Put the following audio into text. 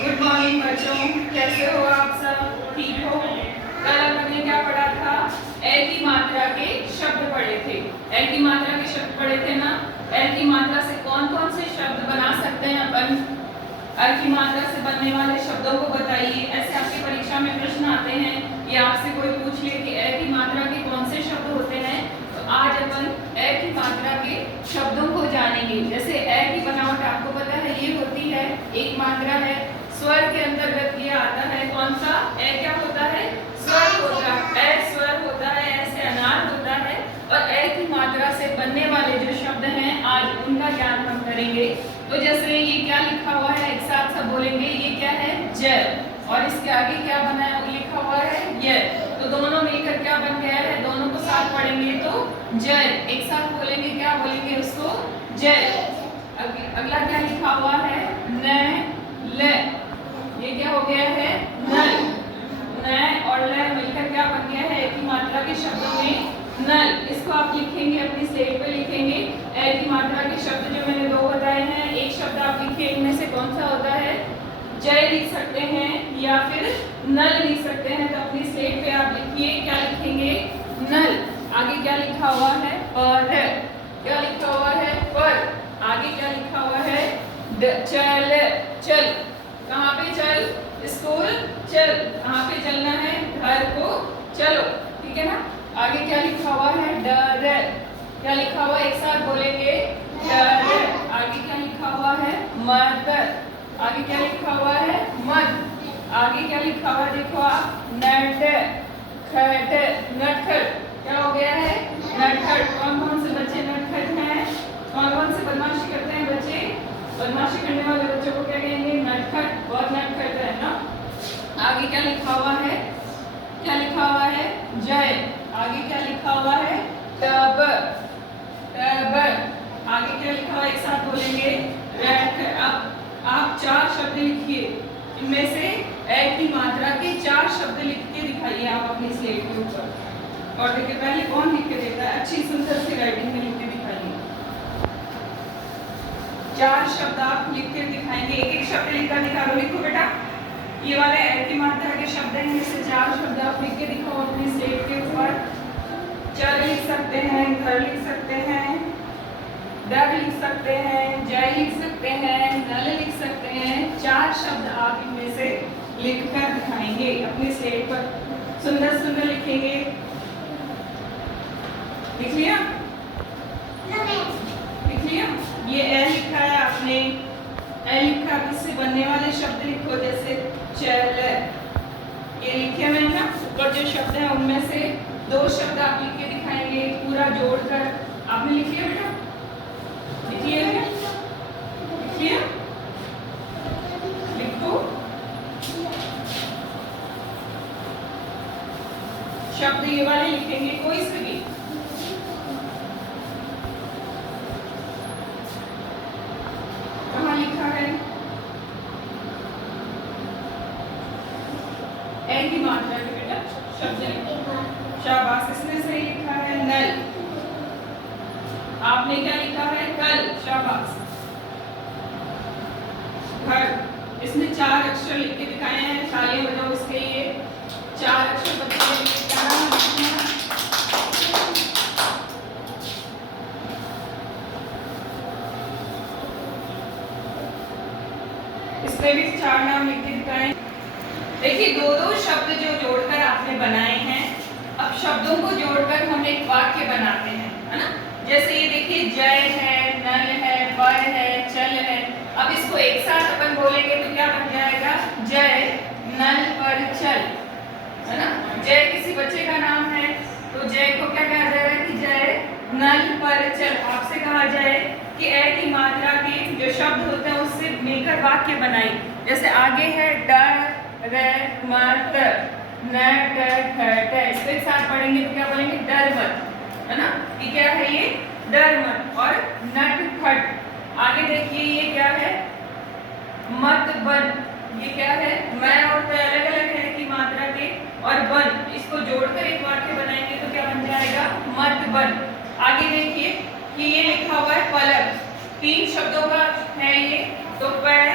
Good morning बच्चों, कैसे हो आप सब? ठीक हो? कल हमने क्या पढ़ा था? ए की मात्रा के शब्द पढ़े थे। ए की मात्रा के शब्द पढ़े थे ना। ए की मात्रा से कौन कौन से शब्द बना सकते हैं अपन? ए की मात्रा से बनने वाले शब्दों को बताइए। ऐसे आपकी परीक्षा में प्रश्न आते हैं या आपसे कोई पूछ ले कि ए की मात्रा के कौन से शब्द होते हैं, तो आज अपन ए की मात्रा के शब्दों को जानेंगे। जैसे ए की बनावट आपको पता है, ये होती है एक मात्रा है, स्वर के अंतर्गत ये आता है। कौन सा? ए क्या होता है? स्वर होता है। ए स्वर होता है, ऐसे अनार होता है। और ए की मात्रा से बनने वाले जो शब्द हैं आज उनका ज्ञान हम करेंगे। तो जैसे ये क्या लिखा हुआ है, एक साथ सब बोलेंगे, ये क्या है? जय। और इसके आगे क्या बना है, लिखा हुआ है य। तो दोनों मिलकर क्या बन गया है? दोनों को साथ पढ़ेंगे तो जय। एक साथ बोलेंगे, क्या बोलेंगे उसको? जय। अगला क्या लिखा हुआ है? न ल। ये क्या हो गया है? नल। न और ल मिलकर क्या बन गया है? एक ही मात्रा के शब्दों में नल। इसको आप लिखेंगे, अपनी स्लेट पे लिखेंगे। ए की मात्रा के शब्द जो मैंने दो बताए हैं, एक शब्द आप लिखिए, इनमें से कौन सा होता है? जय लिख सकते हैं या फिर नल लिख सकते हैं। तो अपनी स्लेट पे आप लिखिए, क्या लिखेंगे? नल। आगे क्या लिखा हुआ है? पर। क्या लिखा हुआ है? पर। आगे क्या लिखा हुआ है? चल। चल। कहाँ पे चल? स्कूल चल। कहाँ पे चलना है? घर को चलो। ठीक है ना। आगे क्या लिखा हुआ है? डर। क्या लिखा हुआ है? एक साथ बोलेंगे, डर। आगे क्या लिखा हुआ है? मत। आगे क्या लिखा हुआ है? मत। आगे क्या लिखा हुआ है? देखो आप, नट खट। नटखट। क्या हो गया है? नटखट। कौन कौन से बच्चे नटखट हैं? कौन कौन से बदमाशी करते हैं बच्चे? बदमाशी करने वाले बच्चों को क्या कहेंगे? नटखट। बहुत नटखट है ना। आगे क्या लिखा हुआ है? क्या लिखा हुआ है? जय। आगे क्या लिखा हुआ है? तब। तब। आगे क्या लिखा हुआ है? एक साथ बोलेंगे, रट। अब आप चार शब्द लिखिए, इनमें से ए की मात्रा के चार शब्द लिख के दिखाइए आप अपनी स्लेट के ऊपर। और देखिए पहले कौन लिख के देता है? अच्छी सुंदर सी राइटिंग में लिख के दिखाइए। चार शब्द आप लिख के दिखाएंगे, एक एक शब्द लिखकर दिखा दो। लिखो बेटा, ये वाले ए की मात्रा के शब्द हैं, इनमें से चार शब्द आप लिख के दिखाओ अपनी स्लेट के ऊपर। चल लिख सकते हैं, घर लिख सकते हैं, डर लिख सकते हैं, जय लिख सकते हैं, नल लिख सकते हैं। चार शब्द आप इनमें से लिखकर दिखाएंगे अपनी स्लेट पर। सुंदर सुंदर लिखेंगे। लिख लिया? लिख लिया? ये ए लिखा है आपने, ए लिखा। अब इससे बनने वाले शब्द लिखो, जैसे चल। ये लिखे मैंने ना। ऊपर जो शब्द है उनमें से दो शब्द आप लिख के दिखाएंगे पूरा जोड़कर। आपने लिख लिया बेटा? लिख लिया? लिख लिया? लिखो। शब्द ये वाले लिखेंगे, कोई से भी। कहाँ लिखा है? ए की मात्रा के बेटा शब्द। शाबाश, इसने सही लिखा है। नल। आपने क्या लिखा है? कल। शाबाश। घर। इसने चार अक्षर लिख के दिखाए हैं, तालियां बजाओ इसके लिए। चार अक्षर बच्चे क्या नाम लिखना है? इसमें भी चार नाम लिख के दिखाए। देखिए, दो दो शब्द जो जोड़कर आपने बनाए हैं, अब शब्दों को जोड़कर हम एक वाक्य बनाते हैं, है ना। जैसे ये देखिए, जय है, नल है, पर है, चल है। अब इसको एक साथ अपन बोलेंगे तो क्या बन जाएगा? जय नल पर चल, है ना। जय किसी बच्चे का नाम है, तो जय को क्या कहा जाएगा कि जय नल पर चल। आपसे कहा जाए कि ए की मात्रा के जो शब्द होते हैं उससे मिलकर वाक्य बनाई। जैसे आगे है डर, रे, मत, नट, खट। इसको एक साथ पढ़ेंगे तो क्या बोलेंगे? डर मत, है ना। ये क्या है? ये डर मत। और नट खट। आगे देखिए, ये क्या है? मत बन। ये क्या है? मैं और तो अलग अलग है की मात्रा के। और बन, इसको जोड़कर एक वाक्य बनाएंगे तो क्या बन जाएगा? मत बन। आगे देखिए कि ये लिखा हुआ है पलक। तीन शब्दों का है ये, तो